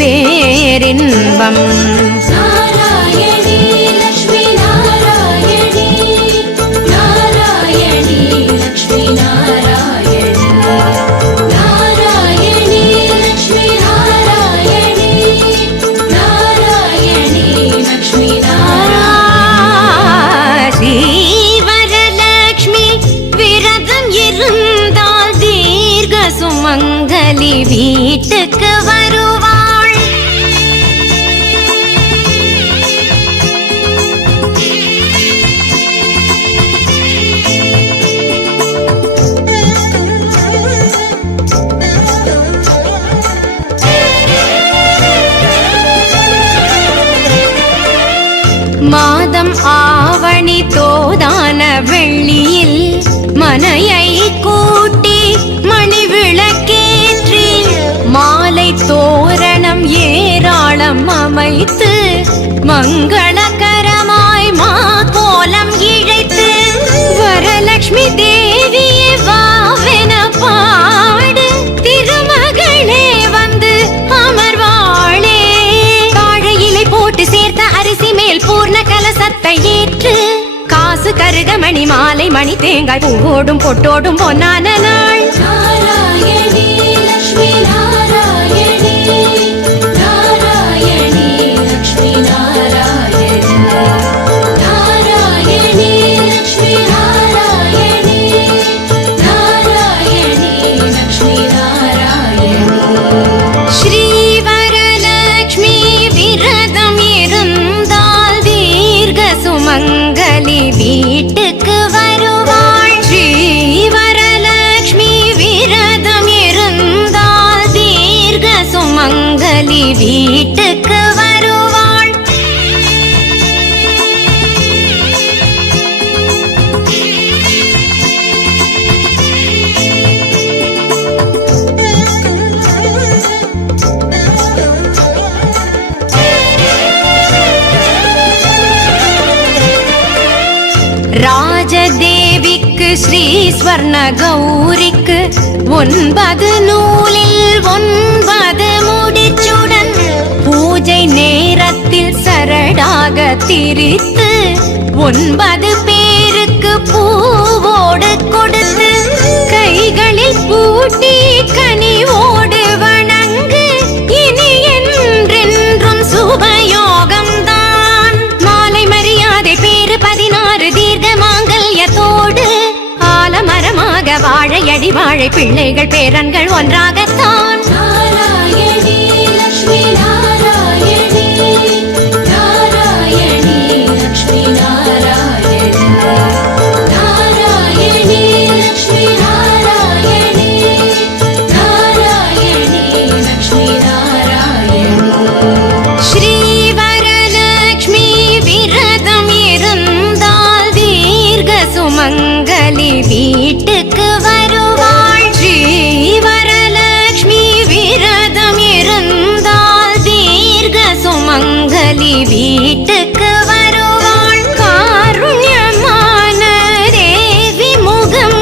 பேரின்பம். சுமங்கலி வீட்டுக்கு வருவாள். மாதம் ஆவணி தோதான வெள்ளியில் மனையை கூட்டி மணி விளக்கேற்றி மாலை தோரணம் ஏராளம் அமைத்து மங்களகரமாய் மா கோலம் இழைத்து வரலட்சுமி தேவியே வாவென பாடு திருமகளே வந்து அமர்வாளே. வாழையிலை போட்டு சேர்த்த அரிசி மேல் பூர்ண கலசத்தை ஏற்று காசு கருகமணி மாலை மணி தேங்காய் பூவோடும் பொட்டோடும் பொன்னான நாள். நாராயணி லட்சுமி நாராயணி நாராயணி லட்சுமி நாராயணி நாராயணி லட்சுமி நாராயணி நாராயணி லட்சுமி நாராயணி. ஸ்ரீ வரலட்சுமி விரதம் இருந்தால் தீர்க்க சுமங்கலி வீட்டுக்கு வருவாள். ஸ்ரீ வரலட்சுமி விரதம் இருந்தால் தீர்க்க சுமங்கலி வீட்டுக்கு வருவாள். ராஜதேவிக்கு ஸ்ரீ ஸ்வர்ண கௌரிக்கு 9 நூலில் 9 முடிச்சுடன் பூஜை நேரத்தில் சரடாக திரித்து 9 பேருக்கு பூவோடு கொடுத்து கைகளில் பூட்டி கனிவோடு வணங்கு. இனி என்றென்றும் சுபயோகம்தான். மாலை மரியாதை பேரு 16 தீர்க்க மாங்கல்யத்தோடு ஆலமரமாக வாழையடி வாழை பிள்ளைகள் பேரன்கள் ஒன்றாகத்தான். நாராயணி லட்சுமி நாராயணி நாராயணி லட்சுமி நாராயணி நாராயணி லட்சுமி நாராயணி நாராயணி லட்சுமி நாராயணி. ஸ்ரீ வரலட்சுமி விரதம் இருந்தால் தீர்க்க சுமங்கலி வீட்டுக்கு வருவாள். ஸ்ரீ வரலட்சுமி விரதம் இருந்தால் தீர்க்க சுமங்கலி வீட்டுக்கு வருவாள். காருண்யமான தேவி முகம்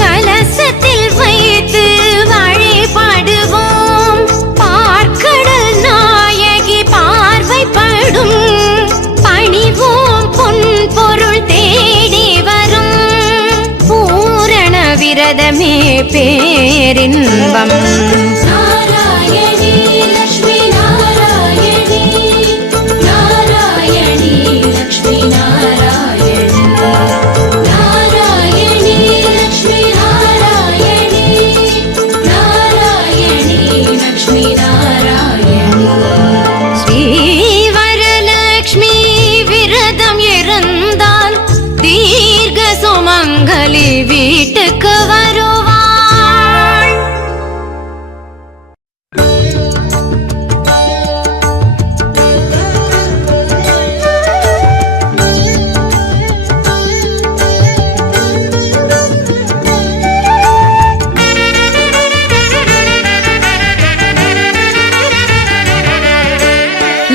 கலசத்தில் வைத்து வழிபடுவோம். பார்க்கடல் நாயகி பார்வைப்படும் பணிவோம் பொன் பொருள் தேடி வரும். பூரண விரதமே பேரின்பம். நாராயணி லட்சுமி நாராயணி நாராயணி லட்சுமி நாராயணி நாராயணி லட்சுமி நாராயணி நாராயணி லட்சுமி நாராயணி. ஸ்ரீ வரலட்சுமி விரதம் இருந்தால் தீர்க்க சுமங்கலி வீட்டுக்கு வருவாள்.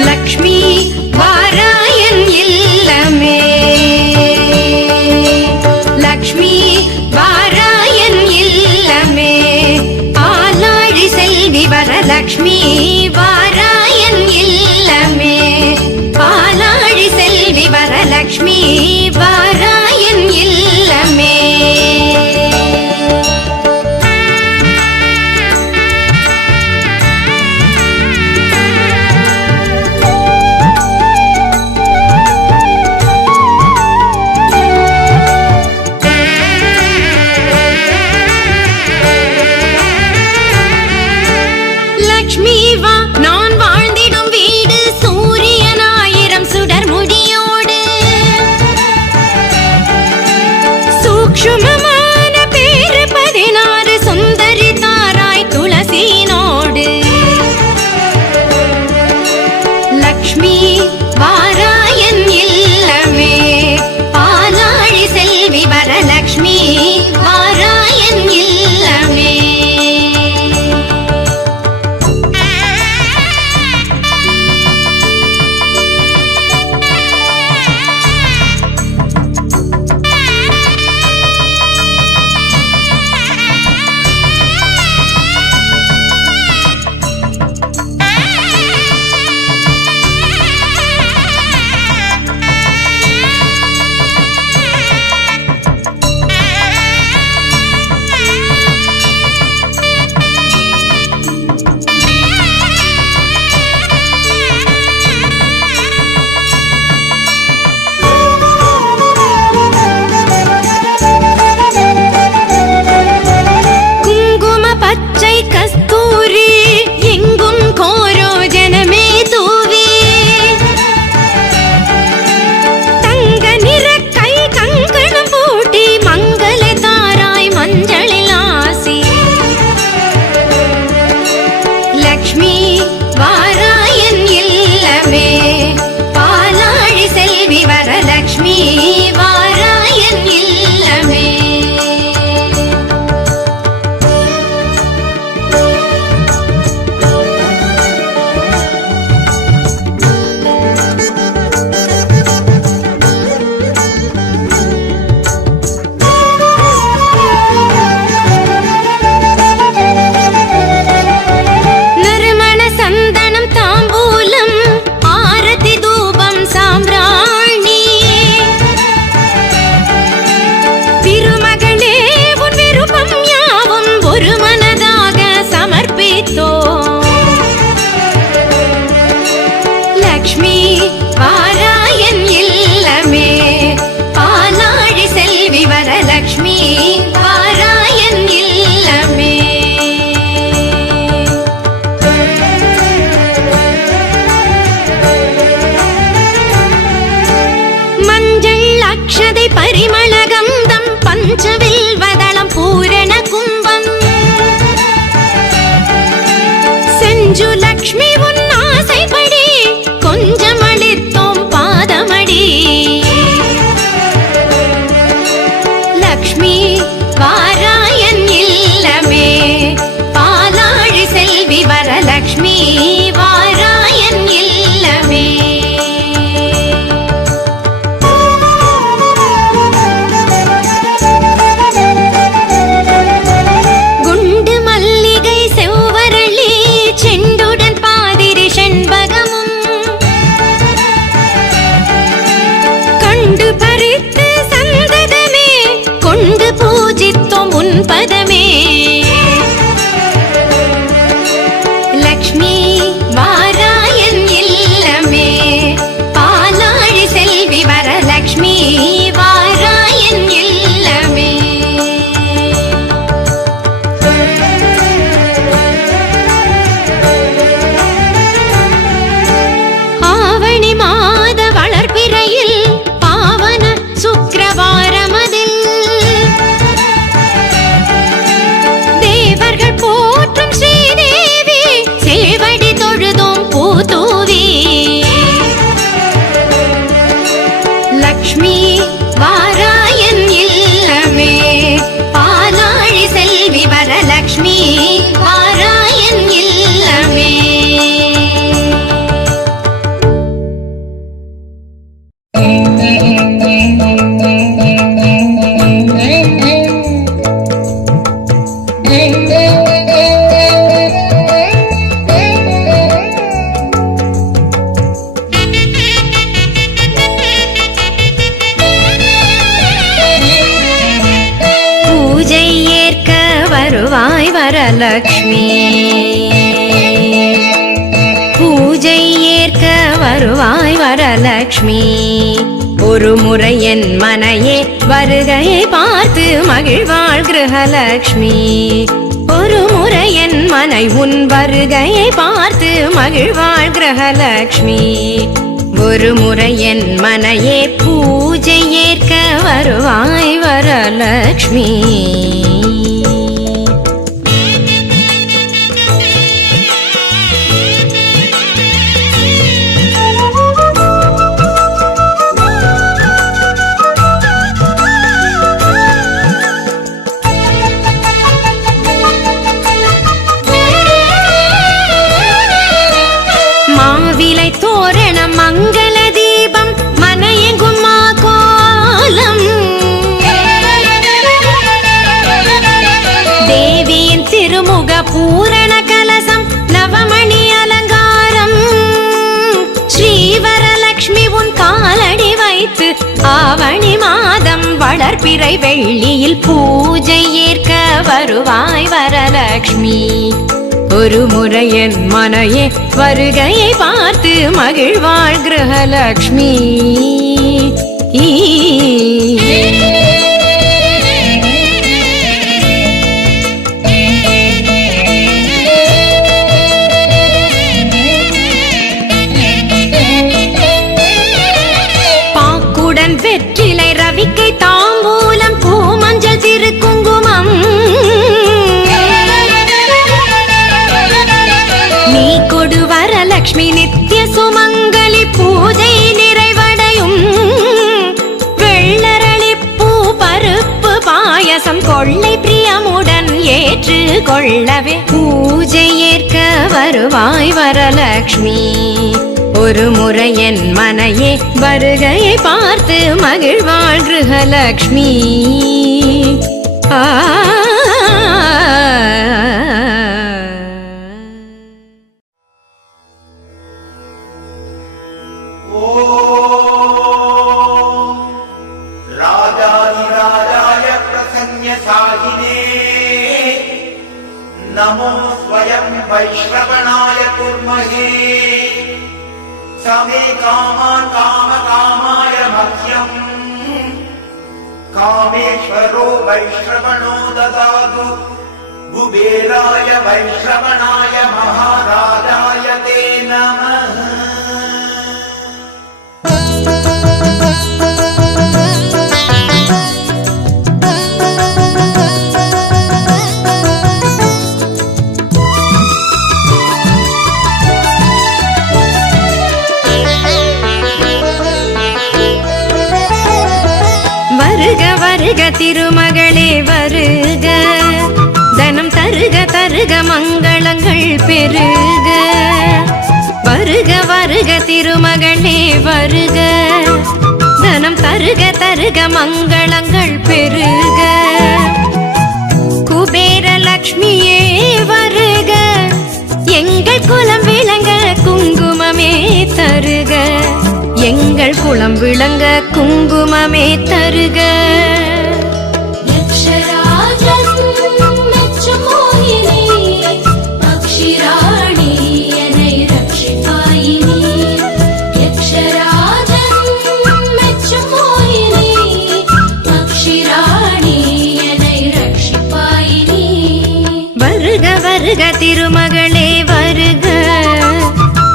லக்ஷ்மி வாராயன் இல்லமே லக்ஷ்மி வாராயன் இல்லமே ஆலாழி செல்வி வரலக்ஷ்மி வார உன் பதமே. லக்ஷ்மி வாராயன் இல்லமே பாலாழி செல்வி வரலக்ஷ்மி வாராயன் இல்லமே. ஆவணி மாத வளர்பிறையில் பாவன சுக்கிரவாரமதில் தேவர்கள் போற்றும் ஸ்ரீதேவி சேவடி தொழுதும் பூதூவி. லக்ஷ்மி வாராயன் இல்லமே பாலாழி செல்வி வரலக்ஷ்மி வாராயன் இல்லமே. பூஜை ஏற்க வருவாய் வரலக்ஷ்மி. பூஜை ஏற்க வருவாய் வரலக்ஷ்மி. ஒரு முறை என் மனையே வருகையை பார்த்து மகிழ்வாள் கிரகலக்ஷ்மி. ஒரு முறை என் மனை உன் வருகையை பார்த்து மகிழ்வாள் கிரகலக்ஷ்மி. ஒரு முறை என் மனையே பூஜை ஏற்க வருவாய் வரலக்ஷ்மி. மாவிலை தோரணம் மங்கள தீபம் மனையெங்கும் மா கோலம். தேவியின் திருமுக பூரண கலசம் நவமணி அலங்காரம். ஸ்ரீவரலக்ஷ்மி உன் காலடி வைத்து ஆவணி மாதம் வளர்பிறை வெள்ளியில் பூஜை ஏற்க வருவாய் வரலக்ஷ்மி. ஒரு முறை என் மனையே வருகையை பார்த்து மகிழ்வாள் கிரகலக்ஷ்மி. பாக்குடன் வெற்றிலை ரவிக்கை தாம்பூலம் பூமஞ்சள் திருக்குங்குமம். நீ கொடு வரலக்ஷ்மி நித்திய சுமங்கலி பூஜை நிறைவடையும். வெள்ளரளிப்பூ பருப்பு பாயசம் கொள்ளை பிரியமுடன் ஏற்று கொள்ளவே பூஜை ஏற்க வருவாய் வரலக்ஷ்மி. ஒரு முறை என் மனையே வருகையை பார்த்து மகிழ்வாள் கிரகலக்ஷ்மி. नमो स्वयं वैश्रवणाय कुर्महे समे कामान् कामकामाय मह्यम् कामेश्वरो वैश्रवणो ददातु कुबेराय वैश्रवणाय महाराजाय ते नमः। வருக வருக திருமகளே வருக, தனம் தருக தருக மங்களங்கள் பெருக. வருக வருக திருமகளே வருக, தனம் தருக தருக மங்களங்கள் பெருக. குபேர லக்ஷ்மியே வருக, எங்கள் குலம் விளங்க குங்குமமே தருக. எங்கள் குலம் விளங்க குங்குமமே தருக. யக்ஷராஜ வருக திருமகளே வருக,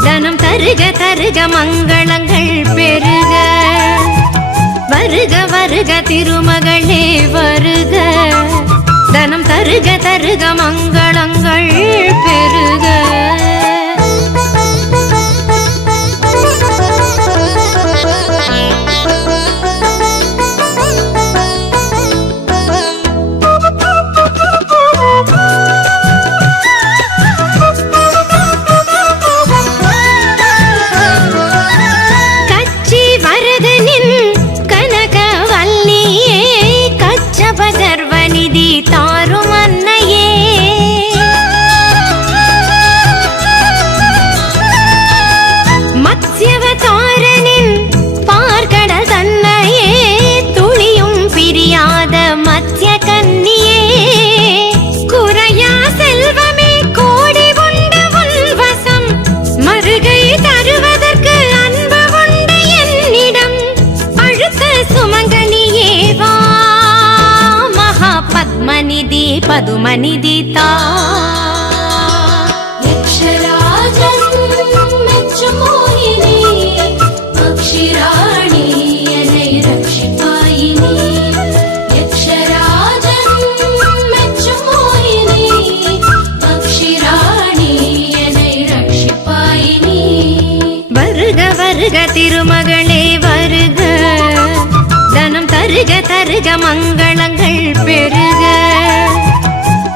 தனம் தருக தருக மங்களங்கள் பெருக. வருக வருக திருமகளே வருக, தனம் தருக தருக மங்களங்கள் பெருக. தாரும் அன்னையே, மத்ஸ்யவதாரனின் பார்க்கடல் தன்னையே, துளியும் பிரியாத மத்ய கன்னியே, குறையா செல்வமே கோடி உண்டு உன்வசம், மறுகை தருவதற்கு அன்பு உண்டு என்னிடம், அழுத்த சுமங்கனியே வா பத்மநிதி பதுமநிதி தா. யக்ஷராஜன் மெச்சும் மோகினி, பக்ஷிராணி என்னை ரட்சிப்பாயினி. யக்ஷராஜன் மெச்சும் மோகினி, பக்ஷிராணி என்னை ரட்சிப்பாயினி. வருக வருக திருமகளே வருக, தனம் தருக தருக மங்களங்கள் பெருக.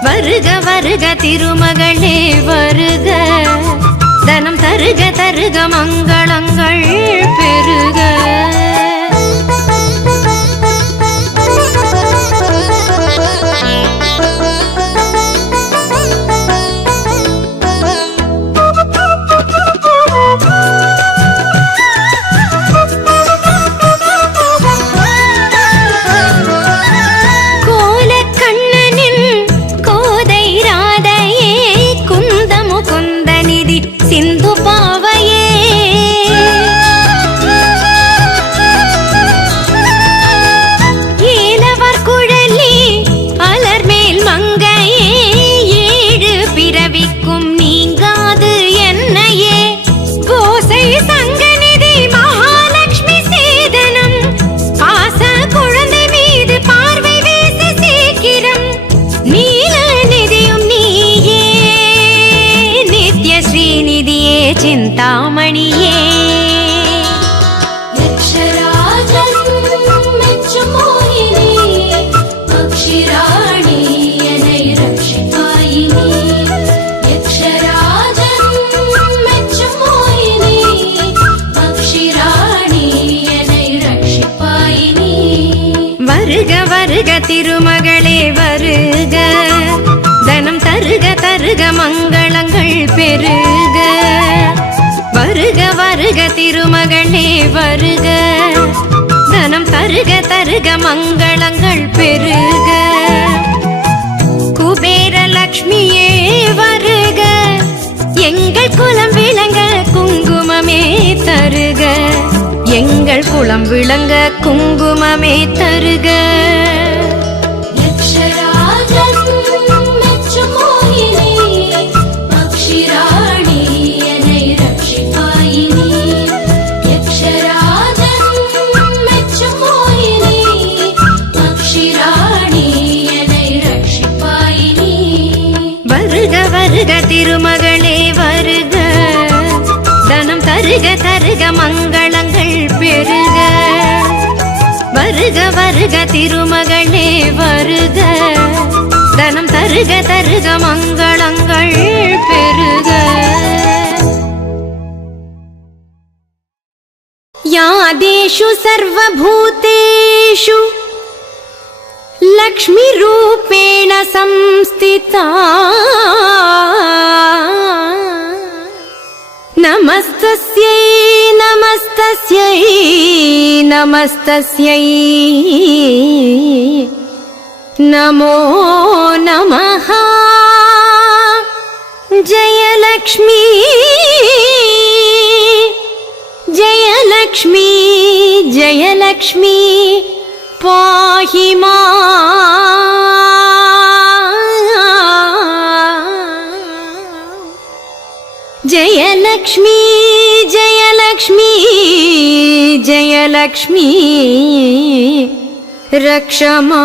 வருக வருக திருமகளே வருக, தனம் தருக தருக மங்களங்கள் பெருக. சிந்து பாவையே, ஏலவர் குழலி அலர்மேல் மங்கையே, ஏழு பிறவிக்கும் நீங்காது என்னையே, கோசை சங்கநிதி மகாலட்சுமி சேதனம், பாச குழந்தை மீது பார்வை வீசி சீக்கிரம், நீல நிதியும் நீயே, நித்ய ஸ்ரீநிதியே சிந்தாமணியே. யக்ஷராஜன் மெச்சும் மோகினி, பக்ஷிராணி என்னை ரட்சிப்பாயினி. யக்ஷராஜன் மெச்சும் மோகினி, பக்ஷிராணி என்னை ரட்சிப்பாயினி. வருக வருக திருமகளே வருக, தனம் தருக தருக மங்களங்கள் பெருக. வருக வருக திருமகளே வருக, தனம் தருக தருக மங்களங்கள் பெருக. குபேர லக்ஷ்மியே வருக, எங்கள் குலம் விளங்க குங்குமமே தருக. எங்கள் குலம் விளங்க குங்குமமே தருக. வருக திருமகளே வருக, தனம் தருக தருக மங்களங்கள் பெருக. வருக வருக திருமகளே வருக, தனம் தருக தருக மங்களங்கள் பெருக. யாதேஷு சர்வபூதேஷு லக்ஷ்மி ரூபேண சம்ஸ்திதா, நமஸ்தஸ்யை நமஸ்தஸ்யை நமஸ்தஸ்யை நமோ நமः. ஜெயலக்ஷ்மி ஜெயலக்ஷ்மி ஜெயலக்ஷ்மி பாஹி மாம். ஜெயலக்ஷ்மி ஜெயலக்ஷ்மி ஜெயலக்ஷ்மி ரக்ஷமா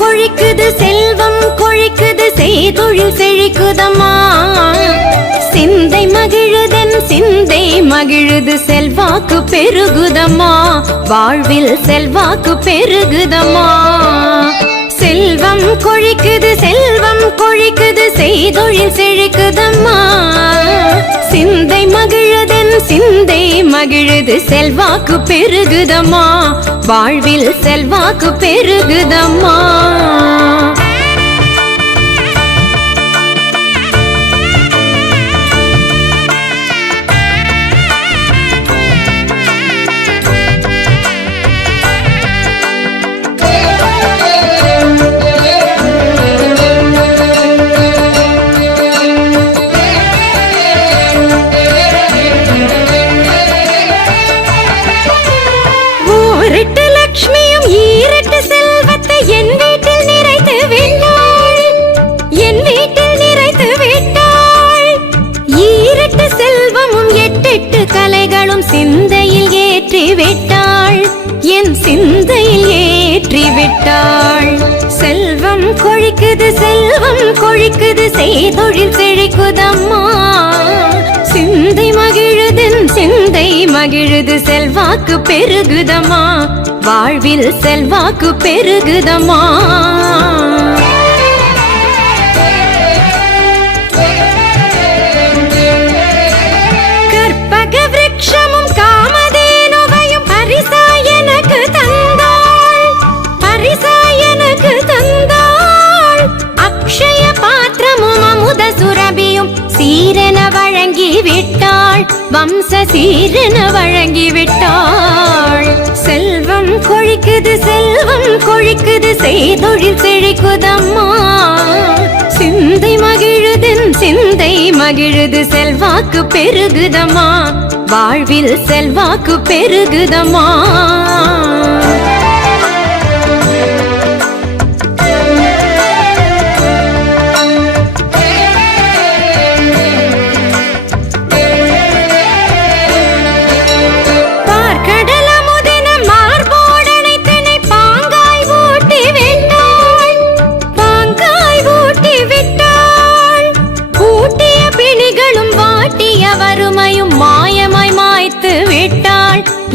கொழிக்குது செல்வம் கொழிக்குது செய்தொழில் செழிக்குதம்மா சிந்தை மகிழுதன் சிந்தை மகிழுது செல்வாக்கு பெருகுதம்மா வாழ்வில் செல்வாக்கு பெருகுதம்மா செல்வம் கொழிக்குது செய்தொழில் செழிக்குதம்மா சிந்தை மகிழுதன் சிந்தை மகிழுது செல்வாக்கு பெருகுதம்மா வாழ்வில் செல்வாக்கு பெருகுதம்மா சிந்தையில் ஏற்றி விட்டாள் என் சிந்தையில் ஏற்றி விட்டாள் செல்வம் கொழிக்குது செய்தொழில் செழிக்குதம்மா சிந்தை மகிழுதன் சிந்தை மகிழுது செல்வாக்கு பெருகுதம்மா வாழ்வில் செல்வாக்கு பெருகுதம்மா சீரன வழங்கி விட்டாள் வம்ச சீரன வழங்கி விட்டாள் செல்வம் கொழிக்குது செய்தொழில் செழிக்குதம்மா சிந்தை மகிழுதன் சிந்தை மகிழுது செல்வாக்கு பெருகுதம்மா வாழ்வில் செல்வாக்கு பெருகுதம்மா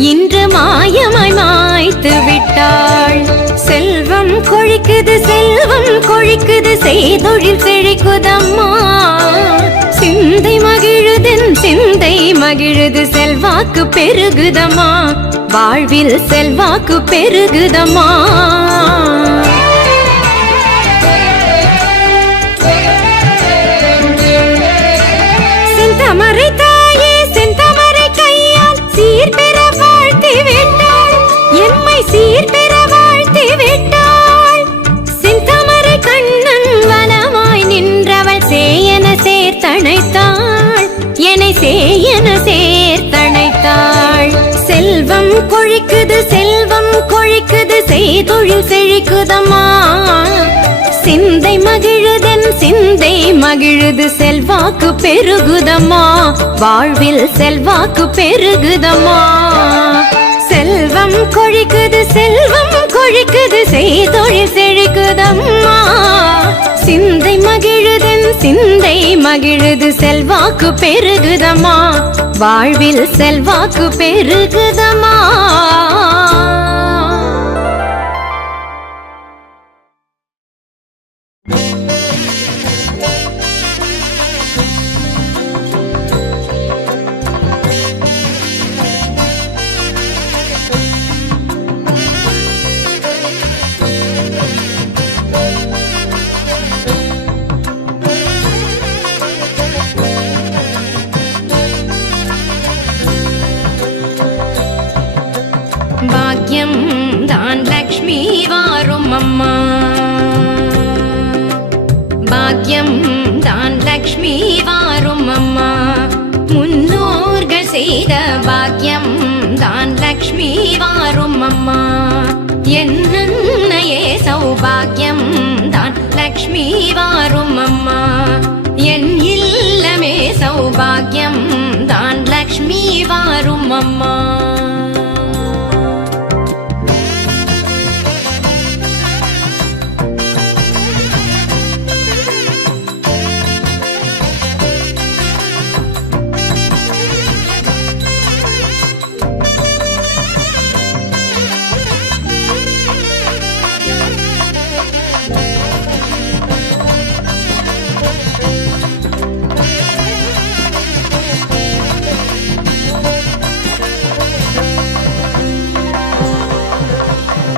இன்று மாயமாய் மாய்த்து விட்டாள் செல்வம் கொழிக்குது செய்தொழில் செழிக்குதம்மா சிந்தை மகிழுதன் சிந்தை மகிழுது செல்வாக்கு பெருகுதம்மா வாழ்வில் செல்வாக்கு பெருகுதம்மா செந்தமரை தாயே செந்தமரை கையால் சீர்பெற எம்மை சீர்பெற வாழ்த்தி விட்டாள் செந்தமரை கண்ணன் வனமாய் நின்றவள் சேயன சேர்த்தணைத்தாள் என்னை சேயன சேர்த்தணைத்தாள் செல்வம் கொழிக்குது செய்தொழில் செழிக்குதம்மா சிந்தை மகிழுதன் சிந்தை மகிழுது செல்வாக்கு பெருகுதம்மா வாழ்வில் செல்வாக்கு பெருகுதம்மா செல்வம் கொழிக்குது செய்தொழில் செழிக்குதம்மா சிந்தை மகிழுதன் சிந்தை மகிழுது செல்வாக்கு பெருகுதம்மா வாழ்வில் செல்வாக்கு பெருகுதம்மா லக்ஷ்மி வாரும் அம்மா. பாக்யம் தான் லக்ஷ்மி வாரும் அம்மா. முன்னோர்கள் செய்த பாக்யம் தான் லக்ஷ்மி வாரும் அம்மா. என்னையே சௌபாகியம் தான் லக்ஷ்மி வாரும் அம்மா. என் இல்லமே சௌபாகியம் தான் லக்ஷ்மி வாரும் அம்மா.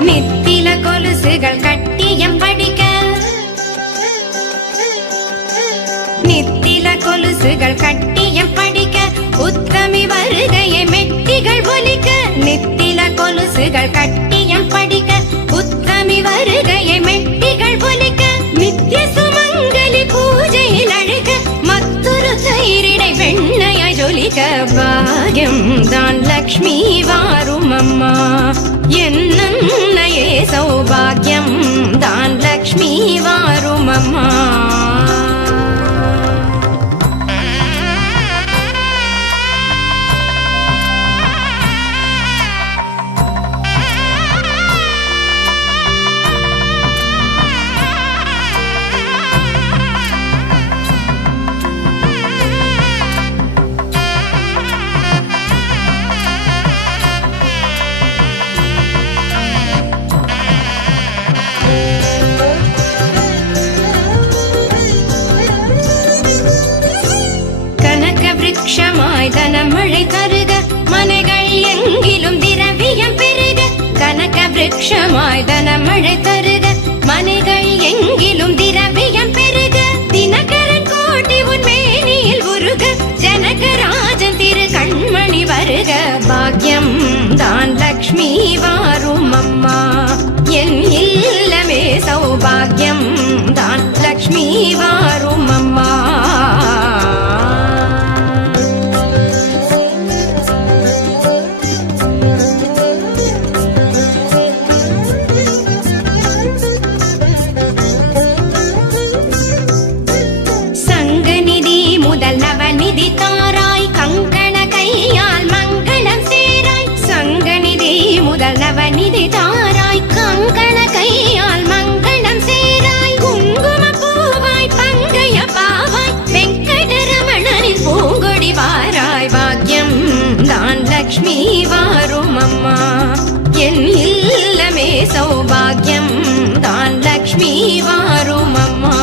நித்தில கொலுசுகள் கட்டியம் படிக்க, நித்தில கொலுசுகள் கட்டியம் படிக்க, உத்தமி வருகையை மெட்டிகள் ஒலிக்க. நித்தில கொலுசுகள் கட்டியம் படிக்க, உத்தமி வருகையை மெட்டிகள் ஒலிக்க. நித்திய சுமங்கலி பூஜையில் அழுக, மற்றொரு தயிரிடை வெண்ணைய ஜொலிக்க. பாக்யம் தான் லக்ஷ்மி வாரும் அம்மா. என்னையே சௌபாகியம் தான் லக்ஷ்மி வாரும் அம்மா. விருட்சமாய் தனமழை தருக, மனைகள் எங்கிலும் திரவியம் பெருக. கனக விருட்சமாய் தனமழை தருக, மனைகள் எங்கிலும் திரவியம் பெருக. தினகரன் கோட்டி உன் மேனியில் உருக, ஜனகராஜன் திரு கண்மணி வருக. பாக்யம் தான் லக்ஷ்மி வாரும் அம்மா. என் இல்லமே சௌபாகியம் தான் லக்ஷ்மி வாரும் அம்மா. நவநிதி தாராய் கங்கண கையால் மங்களம் சேராய். சங்கநிதி முதல் நவநிதி தாராய் கங்கண கையால் மங்களம் சேராய். குங்கும பூவாய் பங்கைய பாவாய் வெங்கடரமணனின் பூங்கொடி வாராய். பாக்யம் தான் லக்ஷ்மி வாரும் அம்மா. என் இல்லமே சௌபாகியம் தான் லக்ஷ்மி வாரும் அம்மா.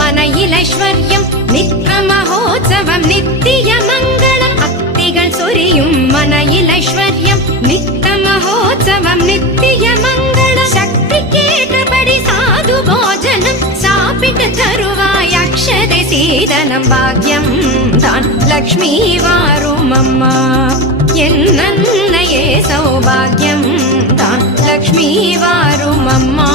மனையில் ஐஸ்வர்யம் நித்திய மகோத்சவம் நித்திய மங்களம். அத்திகள் சொரியும் மனையில் ஐஸ்வர்யம் நித்திய மகோத்சவம் நித்திய மங்களம். சக்தி கேட்டபடி சாது போஜனம் சாப்பிட்டு தருவாய் அக்ஷதை சீதனம். பாக்யம் தான் லக்ஷ்மி வாரும் அம்மா. என்னையே சௌபாகியம் தான் லக்ஷ்மி வாரும் அம்மா.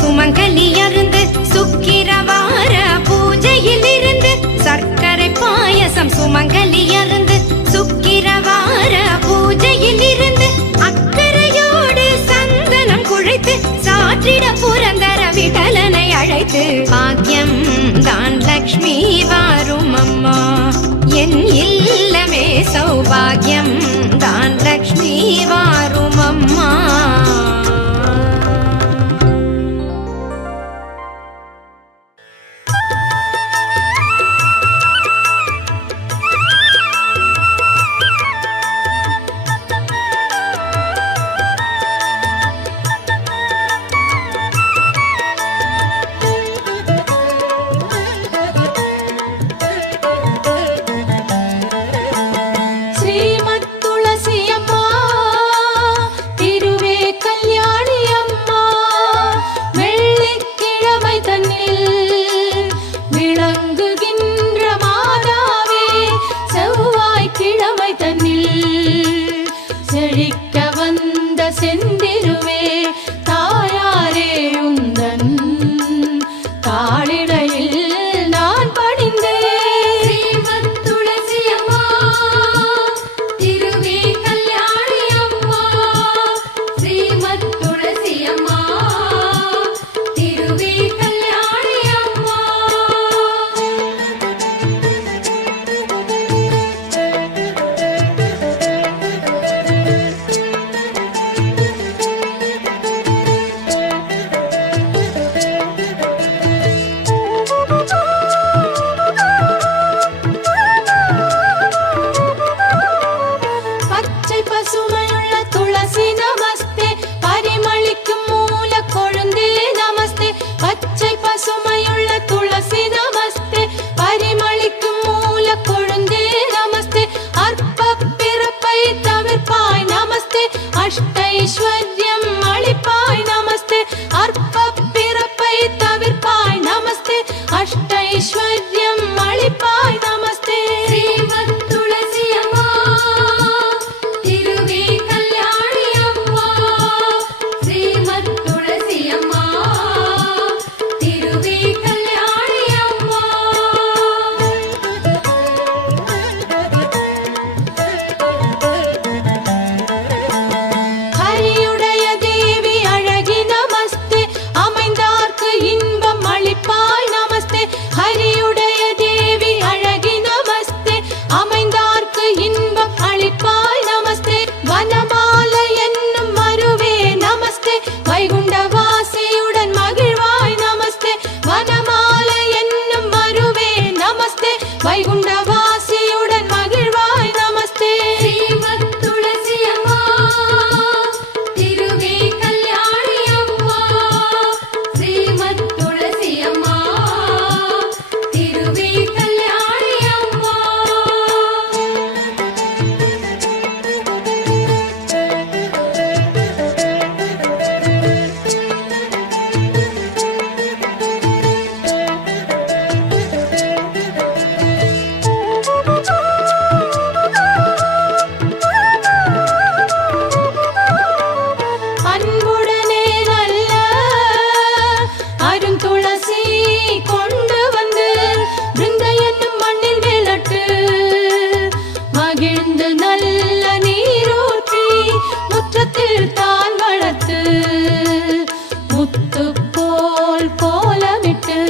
சுமங்கலி அருந்து சுக்கிரவார பூஜையில் இருந்து. சர்க்கரை பாயசம் சுமங்கலி அருந்து சுக்கிரவார பூஜையில் இருந்து. அக்கறையோடு சந்தனம் குழைத்து சாற்றிட புரந்தர விடலனை அழைத்து. பாக்யம் தான் லக்ஷ்மி வாரும் அம்மா. என் இல்லமே சௌபாகியம் தான் லக்ஷ்மி வாரும் அம்மா. श्रीमद् பசுமையுள்ள துளசி நமஸ்தே பரிமளிக்கும் மூல கொழுந்தே நமஸ்தே பச்சை பசுமையுள்ள துளசி நமஸ்தே பரிமளிக்கும் மூல கொழுந்தே நமஸ்தே அற்ப பிறப்பை தவிர்ப்பாய் நமஸ்தே அஷ்டைஸ்வர்யம் அளிப்பாய் நமஸ்தே அற்ப பிறப்பை தவிர்ப்பாய் நமஸ்தே அஷ்டைஸ்வர்யம் அளிப்பாய் நமஸ்தே ஸ்ரீமத் துளசி அம்மா திருவே கல்யாணி அம்மா ஸ்ரீமத் துளசி அம்மா திருவே கல்யாணி அம்மா ஹரியுடைய தேவி அழகி நமஸ்தே அமைந்தார்க்கு இன்பம் அளிப்பாய் நமஸ்தே ஹரியுடைய தேவி அழகி நமஸ்தே அமைந்தார்க்கு இன்பம் அளிப்பாய் நமஸ்தே வனமாலை என்னும் மருவே நமஸ்தே வைகுண்டவாசியுடன் மகிழ்வாய் நமஸ்தே வனமாலை என்னும் மருவே நமஸ்தே வைகுண்டவாசியுடன் மகிழ்வாய் நமஸ்தே ஸ்ரீமத் துளசி அம்மா திருவே கல்யாணி அம்மா ஸ்ரீமத் துளசி அம்மா திருவே கல்யாணி அம்மா அன்புடனே நல்ல அருந்துளசி கொண்டு வந்து பிருந்த என்னும் மண்ணில் விளட்டு மகிழ்ந்து நல்ல நீரூற்றி முற்றத்தில் தான் வளர்த்து முத்து போல் கோலமிட்டு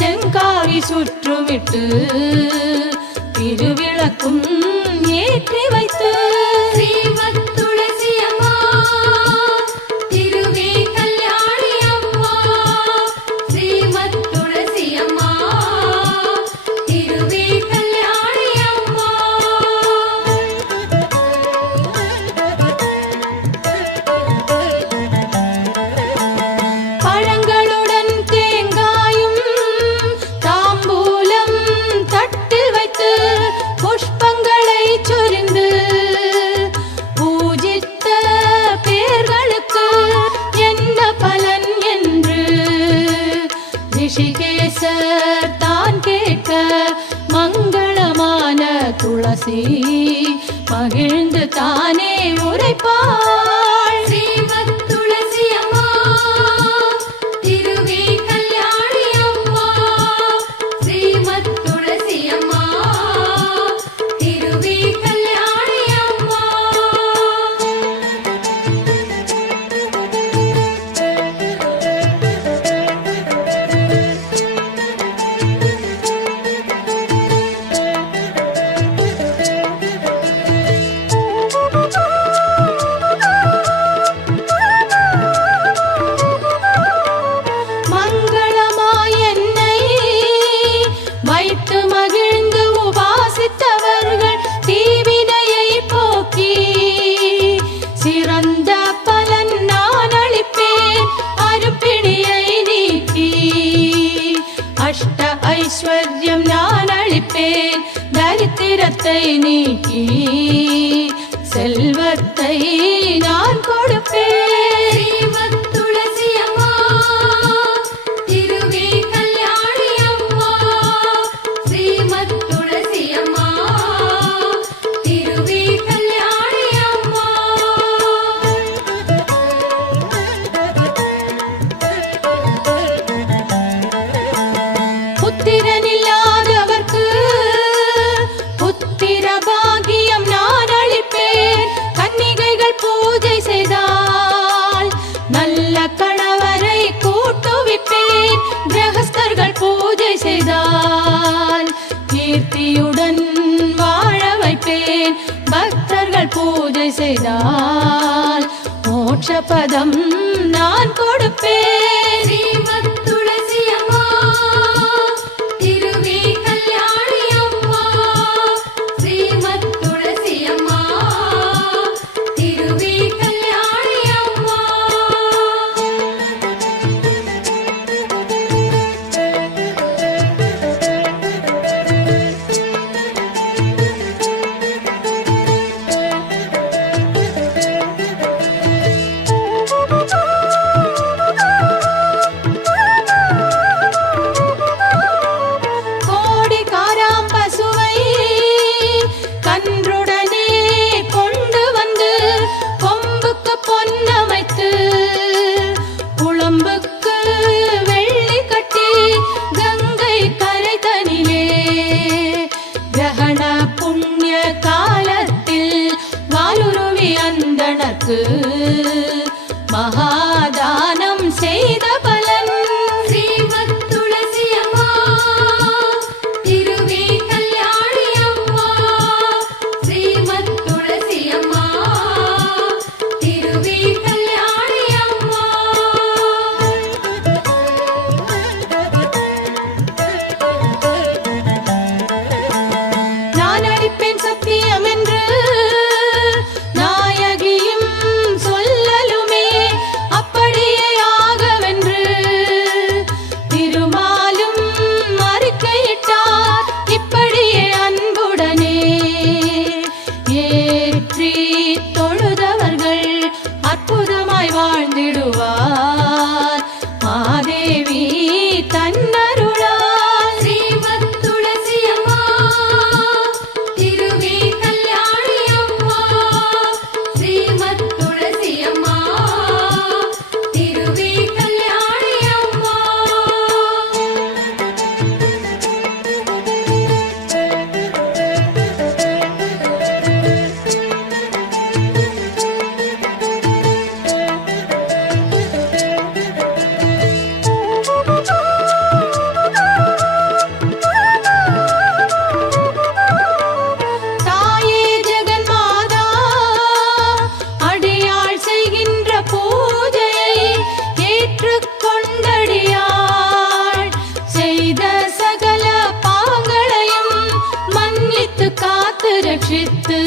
செங்காரி சுற்றுமிட்டு திருவிளக்கும் ஏற்றி வைத்து ஸ்ரீமத் துளசி அம்மா திருவே கல்யாணி அம்மா ஸ்ரீமத் துளசி அம்மா திருவே கல்யாணி அம்மா பழங்களுடன் தேங்காயும் தாம்பூலம் தட்டில் வைத்து புஷ்பங்களை சொரிந்து பூஜித்த பேர்களுக்கு என்ன பலன் என்று ரிஷிகேசர் தான் கேட்க மங்களமான துளசி மகிழ்ந்து தானே உரைப்பாள் ஸ்ரீமத் துளசி அம்மா திருவே கல்யாணி அம்மா ஸ்ரீமத் துளசி அம்மா திருவே கல்யாணி அம்மா மங்களமாய் என்னை வைத்து மகிழ்ந்து உபாசித்தவர்கள் தீவினையை போக்கி சிறந்த பலன் நான் அளிப்பேன் அருப்பிணியை நீக்கி அஷ்ட ஐஸ்வர்யம் நான் அளிப்பேன் தரித்திரத்தை நீக்கி செல்வத்தை நான் கொடுப்பேன் ஸ்ரீமத் துளசி அம்மா திருவே கல்யாணி அம்மா ஸ்ரீமத் துளசி அம்மா திருவே கல்யாணி அம்மா புத்திரனில்லாதவர்க்கு புத்திர பாகியம் நான் அளிப்பேன் கன்னிகைகள் பூஜை செய்தால் நல்ல கணவரை கூட்டுவிப்பேன் கிரகஸ்தர்கள் பூஜை செய்தால் கீர்த்தியுடன் வாழ வைப்பேன் பக்தர்கள் பூஜை செய்தால் மோட்சபதம் நான் கொடுப்பேன் ஸ்ரீமத் துளசி அம்மா திருவே கல்யாணி அம்மா ஸ்ரீமத் துளசி அம்மா உனக்கு மகாதானம் செய்த பலன். ஸ்ரீமத் துளசி அம்மா திருவே கல்யாணி அம்மா ஸ்ரீமத் துளசி அம்மா திருவே கல்யாணி அம்மா நான் அளிப்பேன் சத்தியம் என்று நாயகியும் சொல்லலுமே, அப்படியே ஆகவென்று திருமாலும் அறிக்கையிட்டார். இப்படியே அன்புடனே ஏற்றி தொழுதவர்கள் அற்புதமாய் வாழ்ந்திடுவார் மாதேவி தன்னருளால். ஸ்ரீமத் துளசி அம்மா திருவே கல்யாணி அம்மா ஸ்ரீமத் துளசி அம்மா திருவே கல்யாணி அம்மா தாயே ஜெகன்மாதா அடியாள் செய்கின்ற பூஜையை ஏற்றுக்கொண்டடியாள் செய்த சகல பாங்களையும் மன்னித்து காத்து ரட்சித்து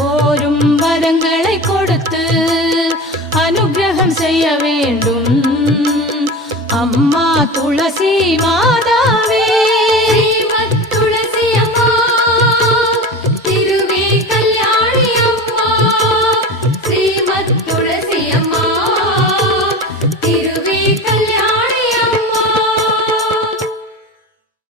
கோரும் வரங்களை கொடுத்து அனுக்கிரகம் செய்ய வேண்டும் அம்மா துளசி மாதாவே.